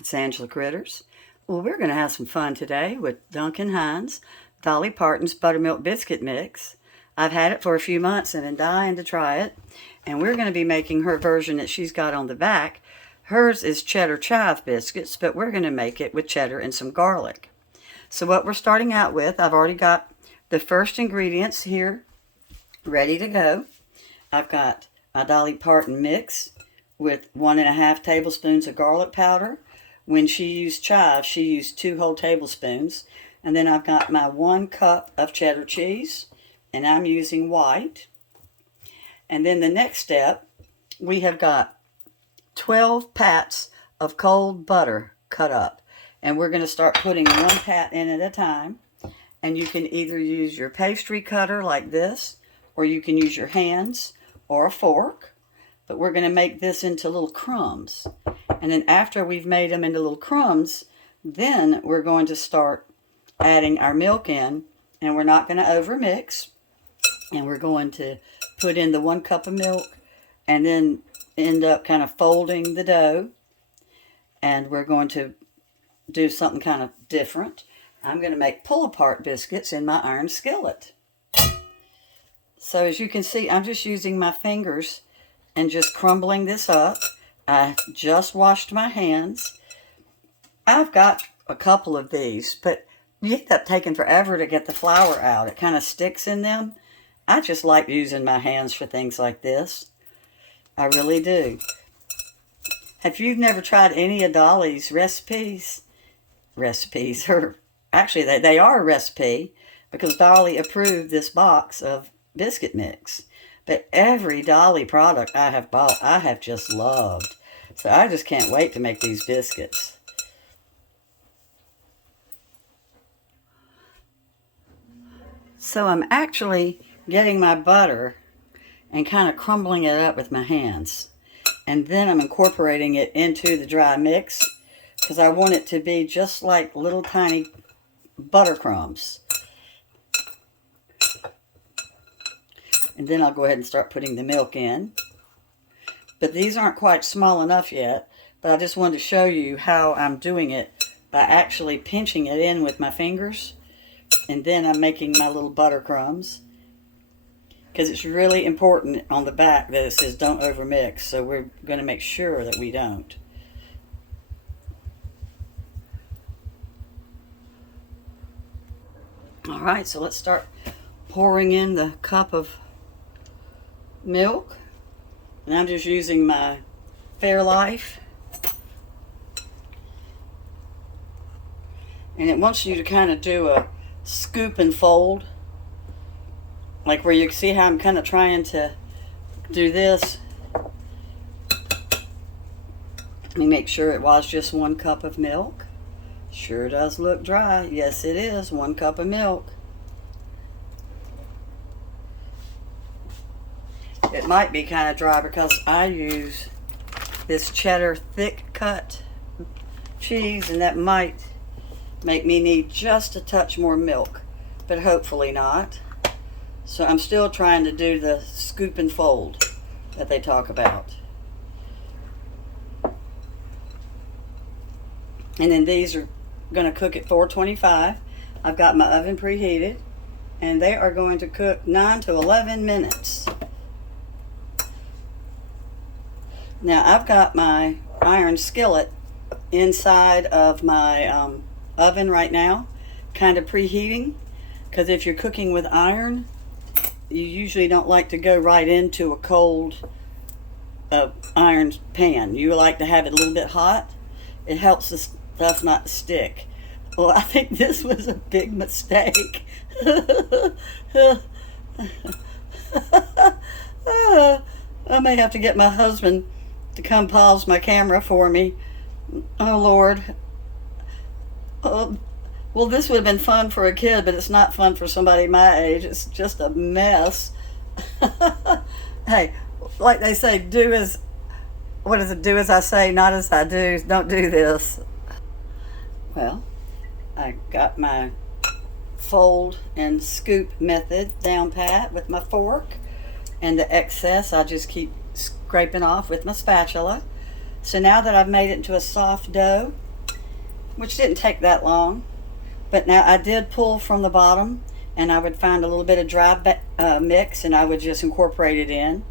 It's Angela Critters. Well, we're going to have some fun today with Duncan Hines, Dolly Parton's buttermilk biscuit mix. I've had it for a few months and am dying to try it. And we're going to be making her version that she's got on the back. Hers is cheddar chive biscuits, but we're going to make it with cheddar and some garlic. So what we're starting out with, I've already got the first ingredients here ready to go. I've got my Dolly Parton mix with 1.5 tablespoons of garlic powder. When she used chives, she used 2 whole tablespoons. And then I've got my 1 cup of cheddar cheese, and I'm using white. And then the next step, we have got 12 pats of cold butter cut up. And we're going to start putting 1 pat in at a time. And you can either use your pastry cutter like this, or you can use your hands or a fork. But we're going to make this into little crumbs. And then after we've made them into little crumbs, then we're going to start adding our milk in. And we're not going to overmix. And we're going to put in the 1 cup of milk and then end up kind of folding the dough. And we're going to do something kind of different. I'm going to make pull-apart biscuits in my iron skillet. So as you can see, I'm just using my fingers and just crumbling this up. I just washed my hands. I've got a couple of these, but you end up taking forever to get the flour out. It kind of sticks in them. I just like using my hands for things like this. I really do. If you've never tried any of Dolly's recipes, or actually they are a recipe because Dolly approved this box of biscuit mix. But every Dolly product I have bought, I have just loved. So I just can't wait to make these biscuits. So I'm actually getting my butter and kind of crumbling it up with my hands. And then I'm incorporating it into the dry mix because I want it to be just like little tiny butter crumbs. And then I'll go ahead and start putting the milk in. But these aren't quite small enough yet. But I just wanted to show you how I'm doing it by actually pinching it in with my fingers. And then I'm making my little butter crumbs. Because it's really important on the back that it says don't overmix. So we're going to make sure that we don't. Alright, so let's start pouring in the cup of milk. And I'm just using my Fairlife. And it wants you to kind of do a scoop and fold. Like where you can see how I'm kind of trying to do this. Let me make sure it was just 1 cup of milk. Sure does look dry. Yes, it is. 1 cup of milk. It might be kind of dry because I use this cheddar thick cut cheese, and that might make me need just a touch more milk, but hopefully not. So I'm still trying to do the scoop and fold that they talk about. And then these are going to cook at 425. I've got my oven preheated, and they are going to cook 9 to 11 minutes. Now I've got my iron skillet inside of my oven right now, kind of preheating, because if you're cooking with iron, you usually don't like to go right into a cold iron pan. You like to have it a little bit hot. It helps the stuff not stick. Well, I think this was a big mistake. I may have to get my husband to come pause my camera for me. Oh, Lord. Well, this would have been fun for a kid, but it's not fun for somebody my age. It's just a mess. Hey, like they say, do as I say, not as I do. Don't do this. Well, I got my fold and scoop method down pat with my fork, and the excess I just keep scraping off with my spatula. So now that I've made it into a soft dough, which didn't take that long. But now I did pull from the bottom, and I would find a little bit of dry mix, and I would just incorporate it in.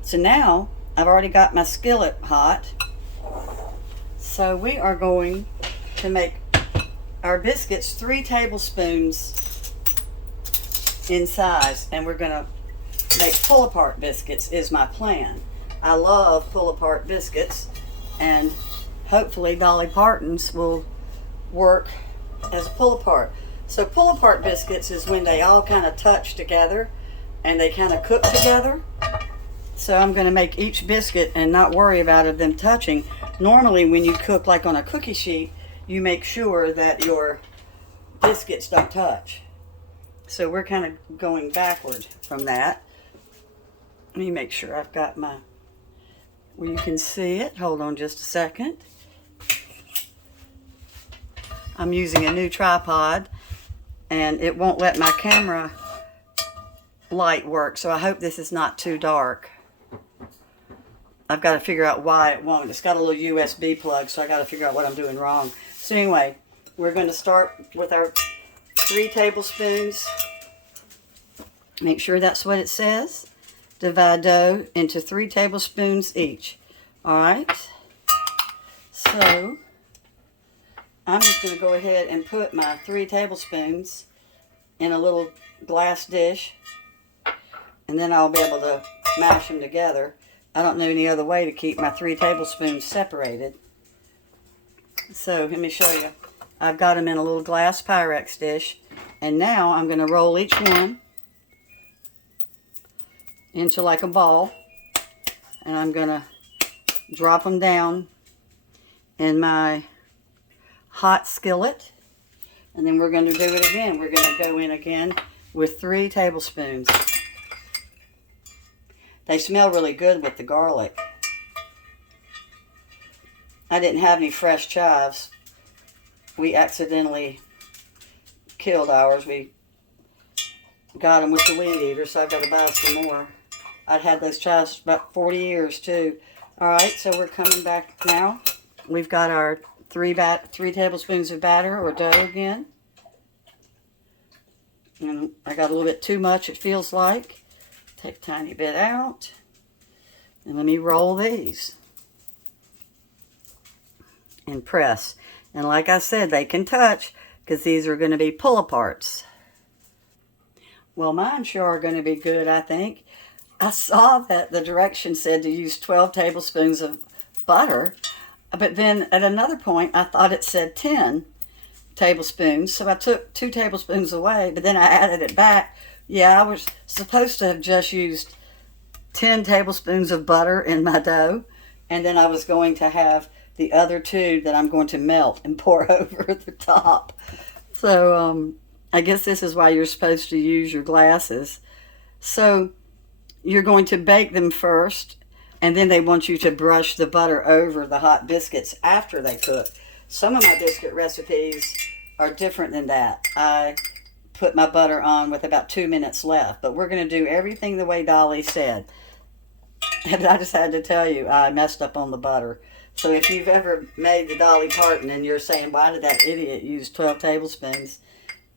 So now I've already got my skillet hot. So we are going to make our biscuits 3 tablespoons in size, and we're going to make pull-apart biscuits is my plan. I love pull-apart biscuits, and hopefully Dolly Parton's will work as a pull-apart. So pull-apart biscuits is when they all kind of touch together and they kind of cook together. So I'm going to make each biscuit and not worry about them touching. Normally when you cook like on a cookie sheet, you make sure that your biscuits don't touch. So we're kind of going backward from that. Let me make sure I've got my, where you can see it. Hold on just a second. I'm using a new tripod, and it won't let my camera light work, so I hope this is not too dark. I've got to figure out why it won't. It's got a little USB plug, so I got to figure out what I'm doing wrong. So anyway, we're going to start with our 3 tablespoons. Make sure that's what it says. Divide dough into 3 tablespoons each. All right. So I'm just going to go ahead and put my 3 tablespoons in a little glass dish, and then I'll be able to mash them together. I don't know any other way to keep my 3 tablespoons separated. So let me show you. I've got them in a little glass Pyrex dish, and now I'm going to roll each one into like a ball, and I'm going to drop them down in my hot skillet, and then we're going to do it again. We're going to go in again with 3 tablespoons. They smell really good with the garlic. I didn't have any fresh chives. We accidentally killed ours. We got them with the weed eater, so I've got to buy some more. I'd had those chives about 40 years too. Alright, so we're coming back now. We've got our 3 tablespoons of batter or dough again. And I got a little bit too much, it feels like. Take a tiny bit out. And let me roll these. And press. And like I said, they can touch because these are going to be pull-aparts. Well, mine sure are going to be good, I think. I saw that the directions said to use 12 tablespoons of butter. But then at another point, I thought it said 10 tablespoons. So I took 2 tablespoons away, but then I added it back. Yeah, I was supposed to have just used 10 tablespoons of butter in my dough. And then I was going to have the other 2 that I'm going to melt and pour over the top. So I guess this is why you're supposed to use your glasses. So you're going to bake them first, and then they want you to brush the butter over the hot biscuits after they cook. Some of my biscuit recipes are different than that. I put my butter on with about 2 minutes left, but we're going to do everything the way Dolly said. And I just had to tell you, I messed up on the butter. So if you've ever made the Dolly Parton and you're saying, why did that idiot use 12 tablespoons?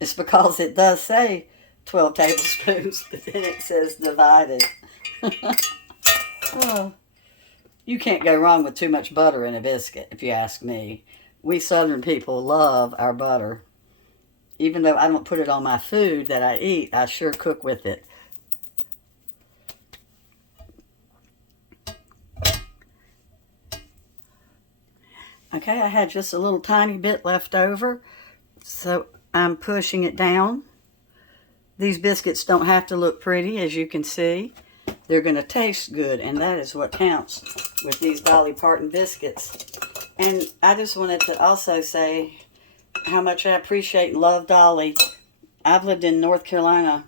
It's because it does say 12 tablespoons, but then it says divided. Oh, you can't go wrong with too much butter in a biscuit, if you ask me. We Southern people love our butter. Even though I don't put it on my food that I eat, I sure cook with it. Okay, I had just a little tiny bit left over, so I'm pushing it down. These biscuits don't have to look pretty, as you can see. They're going to taste good, and that is what counts with these Dolly Parton biscuits. And I just wanted to also say how much I appreciate and love Dolly. I've lived in North Carolina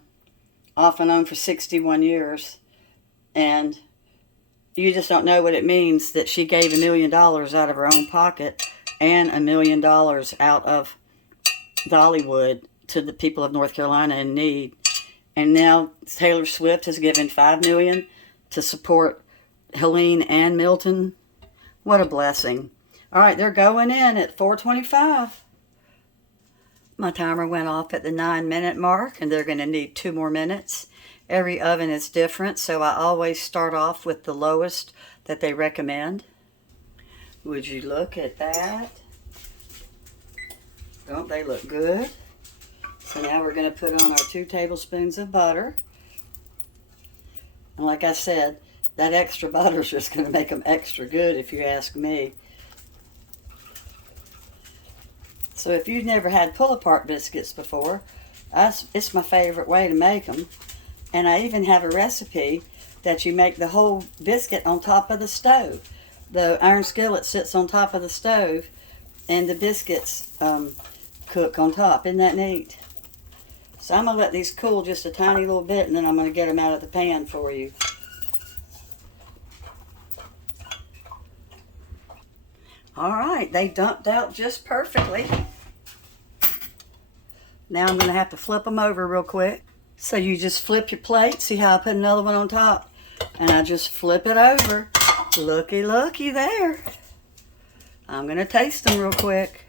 off and on for 61 years, and you just don't know what it means that she gave $1 million out of her own pocket and $1 million out of Dollywood to the people of North Carolina in need. And now Taylor Swift has given $5 million to support Helene and Milton. What a blessing. All right, they're going in at 425. My timer went off at the 9-minute mark, and they're going to need 2 more minutes. Every oven is different, so I always start off with the lowest that they recommend. Would you look at that? Don't they look good? So now we're going to put on our 2 tablespoons of butter. And like I said, that extra butter is just going to make them extra good if you ask me. So if you've never had pull-apart biscuits before, it's my favorite way to make them. And I even have a recipe that you make the whole biscuit on top of the stove. The iron skillet sits on top of the stove, and the biscuits cook on top. Isn't that neat? So I'm going to let these cool just a tiny little bit, and then I'm going to get them out of the pan for you. All right, they dumped out just perfectly. Now I'm going to have to flip them over real quick. So you just flip your plate. See how I put another one on top? And I just flip it over. Looky, looky there. I'm going to taste them real quick.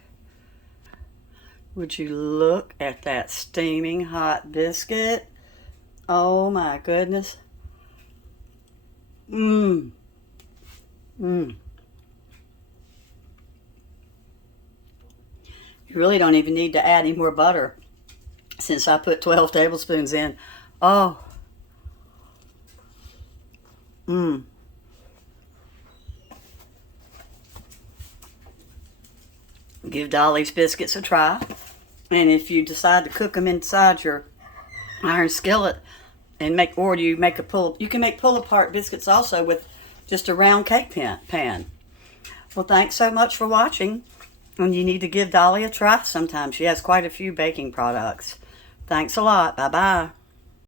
Would you look at that steaming hot biscuit? Oh my goodness. Mmm. Mmm. You really don't even need to add any more butter since I put 12 tablespoons in. Oh. Mmm. Give Dolly's biscuits a try. And if you decide to cook them inside your iron skillet and you can make pull-apart biscuits also with just a round cake pan. Well, thanks so much for watching. And you need to give Dolly a try sometime. She has quite a few baking products. Thanks a lot. Bye-bye.